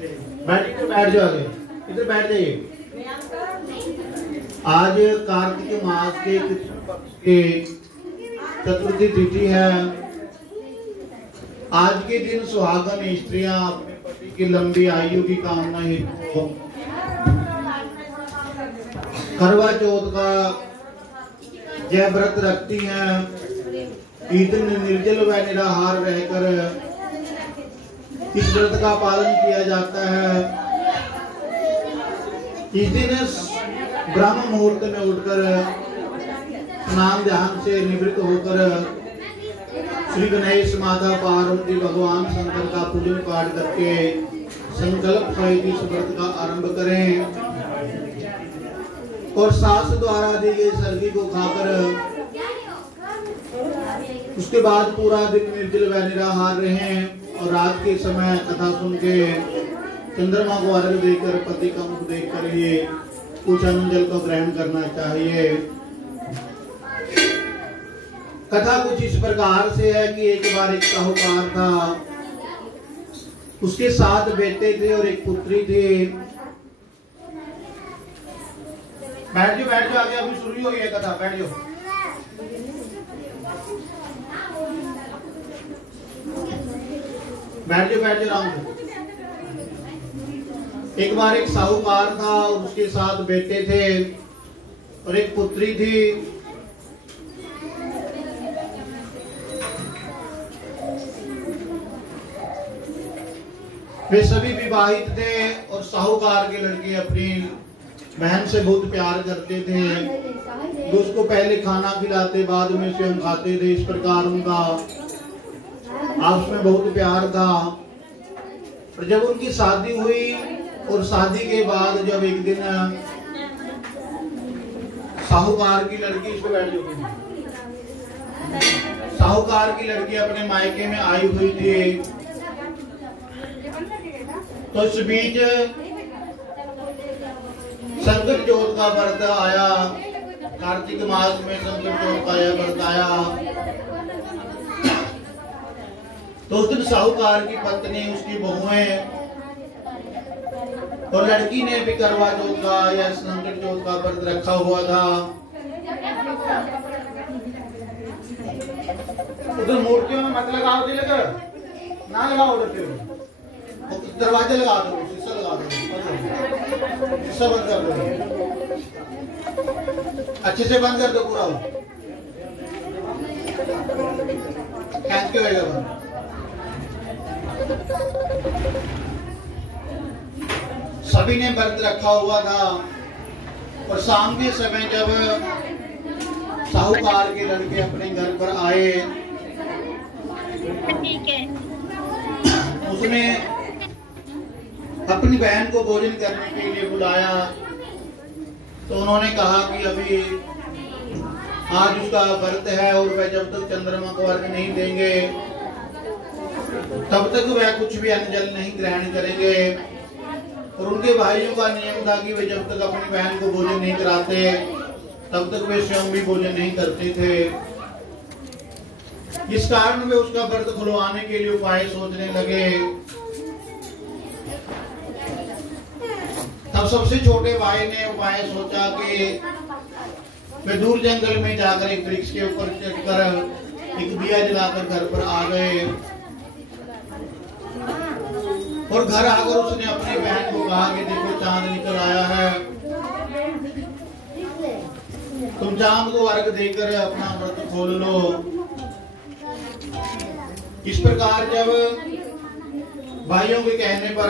बैठ जाओ, आगे इधर बैठ जाइए। आज कार्तिक मास के चतुर्थी तिथि है। आज के दिन सुहागन स्त्रियां अपने पति की लंबी आयु की कामना हेतु करवा चौथ का यह व्रत रखती हैं। इस दिन निर्जल व निराहार रहकर इस व्रत का पालन किया जाता है। इस दिन ब्रह्म मुहूर्त में उठकर स्नान ध्यान से निवृत्त होकर श्री गणेश माता पार्वती भगवान शंकर का पूजन पाठ करके संकल्प सहित इस व्रत का आरंभ करें और सास द्वारा दी गई सर्दी को खाकर उसके बाद पूरा दिन निर्जल व निराहार रहें और रात के समय कथा सुन के चंद्रमा को अर्घ देकर पति का मुख देखकर ही कुछ अन्न जल को ग्रहण करना चाहिए। कथा कुछ इस प्रकार से है कि एक बार एक साहूकार था, उसके 7 बेटे थे और एक पुत्री थी। बैठ जाओ आगे, अभी शुरू हो गई है कथा, बैठ जाओ। बैठ जाओ आराम से। एक बार एक साहूकार था और उसके 7 बेटे थे और एक पुत्री थी। वे सभी विवाहित थे और साहूकार के लड़के अपनी बहन से बहुत प्यार करते थे। वो उसको पहले खाना खिलाते, बाद में स्वयं खाते थे। इस प्रकार उनका आपस में बहुत प्यार था। और जब उनकी शादी हुई और शादी के बाद जब एक दिन साहूकार की लड़की, इस पे बैठ जाओ, साहूकार की लड़की अपने मायके में आई हुई थी, तो इस बीच संकट चौथ का व्रत आया। कार्तिक मास में संकट चौथ का यह व्रत आया। तो उस दिन साहूकार की पत्नी, उसकी बहुएं और लड़की ने भी करवा चौथ का या संकट चौथ का व्रत रखा हुआ था। उधर मूर्तियों में मत लगाओ, ना लगाओ, दरवाजे लगा दो, शीशा लगा दो, शीशा बंद कर दो, अच्छे से बंद कर दो पूरा, खींच के रहेगा बंद। सभी ने व्रत रखा हुआ था और शाम के समय जब साहूकार के लड़के अपने घर पर आए, उसने अपनी बहन को भोजन करने के लिए बुलाया। तो उन्होंने कहा कि अभी आज उसका व्रत है और वह जब तक चंद्रमा को अर्घ नहीं देंगे तब तक वह कुछ भी अन्न जल नहीं ग्रहण करेंगे। और उनके भाइयों का नियम था कि वे जब तक अपनी बहन को भोजन नहीं कराते तब तक वे स्वयं भी भोजन नहीं करते थे। इस कारण वे उसका व्रत खुलवाने के लिए उपाय सोचने लगे। तब सबसे छोटे भाई ने उपाय सोचा कि वे दूर जंगल में जाकर एक वृक्ष के ऊपर चढ़कर एक दिया जलाकर घर पर आ गए और घर आकर उसने अपनी बहन को कहा कि देखो चांद निकल आया है, तुम चांद को अर्घ देकर अपना व्रत खोल लो। इस प्रकार जब भाइयों के कहने पर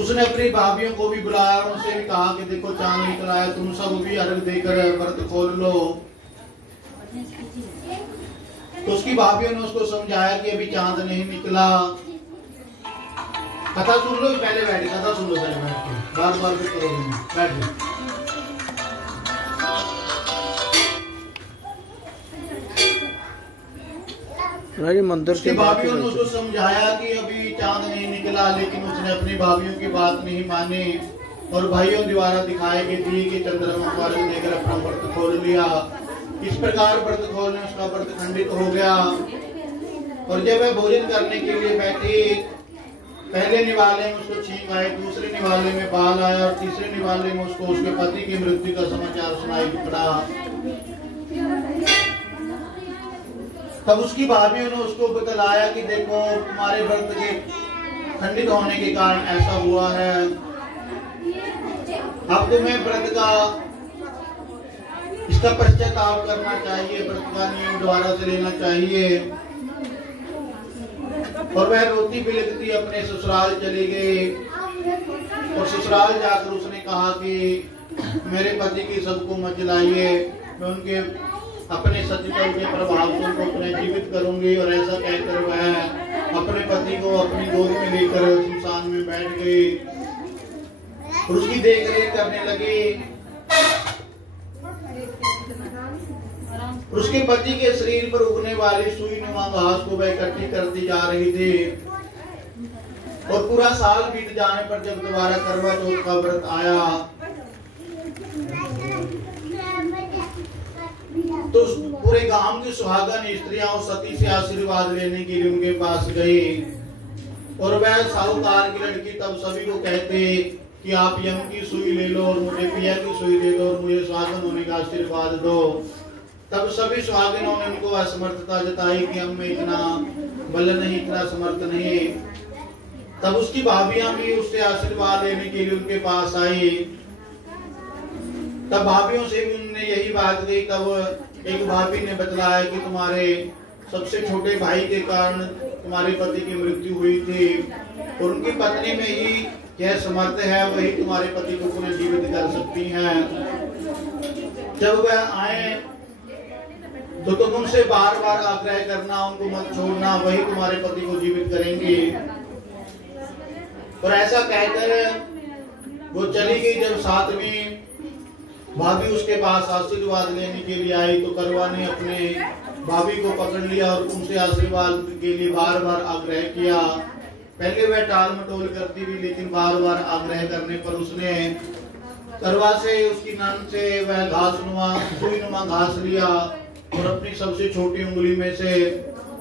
उसने अपनी भाभियों को भी बुलाया, उनसे भी कहा कि देखो चांद निकल आया, तुम सब भी अर्घ देकर व्रत खोल लो। तो उसकी भाभियों ने उसको समझाया कि अभी चांद नहीं निकला। कथा सुन लो, पहले बैठ, कथा सुन लो पहले बैठ के, बार बार कुछ करोगे, बैठ जाओ। मंदिर के भाभियों ने उसको समझाया कि अभी चांद नहीं निकला, लेकिन उसने अपनी भाभियों की बात नहीं मानी और भाइयों द्वारा दिखाए गए दिए कि चंद्रमा को अर्घ देकर अपना व्रत खोल लिया। इस प्रकार व्रत खोलने उसका व्रत खंडित हो गया। और जब वह भोजन करने के लिए बैठी निवाले में उसको छींक आई, दूसरे निवाले में बाल आया और तीसरे निवाले में उसको उसके पति की मृत्यु का समाचार सुनाई पड़ा। तब उसकी भाभियों ने उसको बतलाया कि देखो तुम्हारे व्रत के खंडित होने के कारण ऐसा हुआ है, अब तुम्हें व्रत का इसका पश्चाताप करना चाहिए, व्रत का नियम दोबारा से लेना चाहिए। और वह रोती बिलखती अपने ससुराल चली गई और ससुराल जाकर उसने कहा कि मेरे पति की सबको मत जलाइए, मैं उनके अपने सत्यत्व के प्रभाव से उनको अपने जीवित करूंगी। और ऐसा कहकर वह अपने पति को अपनी गोद में लेकर शमशान में बैठ गई और उसकी देख रेख करने लगी। उसके पति के शरीर पर उगने वाली सुई नुमा घास को वह इकट्ठी करती जा रही थी। और पूरा साल बीत जाने पर जब दोबारा करवा चौथ का व्रत आया तो पूरे गांव की सुहागन स्त्रियां और सती से आशीर्वाद लेने के लिए उनके पास गई। और वह साहूकार की लड़की तब सभी को कहते कि आप यम की सुई ले लो और मुझे पिया की सुई दे दो और मुझे सुहागन होने का आशीर्वाद दो। तब सभी सुहागिनों ने उनको असमर्थता जताई कि हम में इतना बल नहीं, इतना समर्थ नहीं। तब उसकी भाभियां भी उससे आशीर्वाद लेने के लिए उनके पास आई। तब भाभियों से भी उन्होंने यही बात कही। तब एक भाभी ने बतलाया कि तुम्हारे सबसे छोटे भाई के कारण तुम्हारे पति की मृत्यु हुई थी और उनकी पत्नी में ही यह समर्थ है, वही तुम्हारे पति को पुनः जीवित कर सकती हैं। जब वह आए तो तुम उनसे बार बार आग्रह करना, उनको मत छोड़ना, वही तुम्हारे पति को जीवित करेंगे। और ऐसा कहकर वो चली गई। जब सातवीं भाभी उसके पास आशीर्वाद लेने के लिए आई तो करवा ने अपने भाभी को पकड़ लिया और उनसे आशीर्वाद के लिए बार बार आग्रह किया। पहले वह टाल मटोल करती थी, लेकिन बार बार आग्रह करने पर उसने करवा से उसकी नन से वह सुई नुमा घास लिया और अपनी सबसे छोटी उंगली में से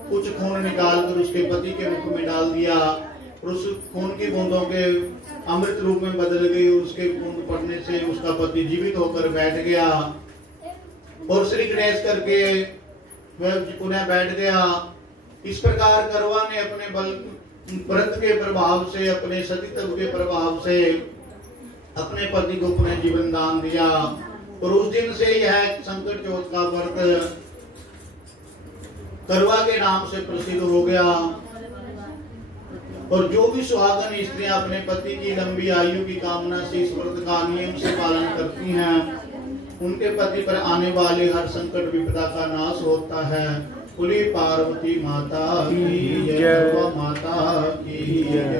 कुछ खून निकाल कर उसके पति के मुख में डाल दिया और उस खून की बूंदों के अमृत रूप में बदल गई। उसके बूंद पड़ने से उसका पति जीवित होकर बैठ गया और श्री गणेश करके वह पुनः बैठ गया। इस प्रकार करवा ने अपने बल व्रत के प्रभाव से, अपने सतीत्व के प्रभाव से अपने पति को पुनः जीवन दान दिया। और उस दिन से यह संकट चौथ का व्रत करवा के नाम से प्रसिद्ध हो गया। और जो भी सुहागन स्त्रियां अपने पति की लंबी आयु की कामना से इस व्रत का नियम से पालन करती हैं, उनके पति पर आने वाले हर संकट विपदा का नाश होता है। बोली पार्वती माता की जय, माता की जय।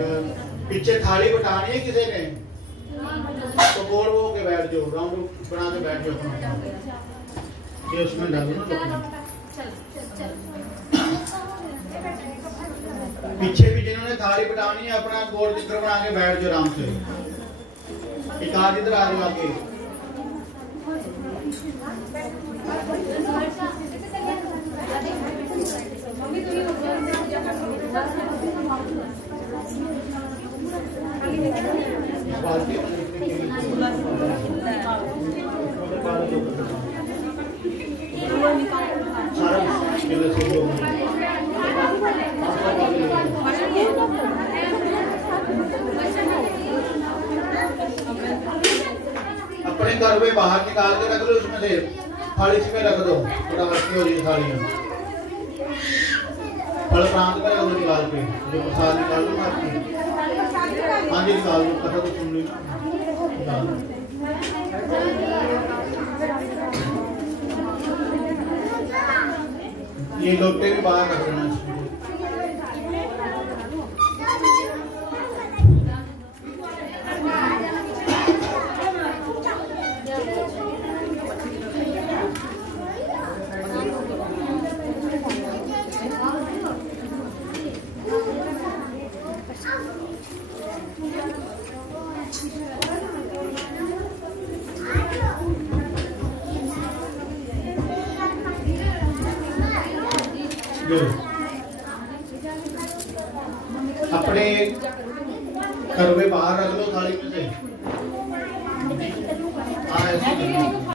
पीछे थाली बटानी है किसी ने तो गोल हो के बैठ जाओ, राउंड बना के बैठ जाओ। ये उसमें डालो ना। पीछे भी जिन्होंने थाली बटानी है अपना गोल चित्र बना के बैठ जाओ आराम से। एक आध इधर आ जाओ आगे। अपने घर में बाहर निकाल के रख लो, उसमें से थाली में रख दो, थोड़ा हल्की हो रही थालियां। फल प्रांत में रख दो निकाल के, जो प्रसाद निकाल लो ना आपकी। हाँ जी निकाल लो, कथा तो सुन लो। ये लोटे भी बाहर रख देना। अपने करवे बाहर रख लो थाली में से। हाँ, ऐसे।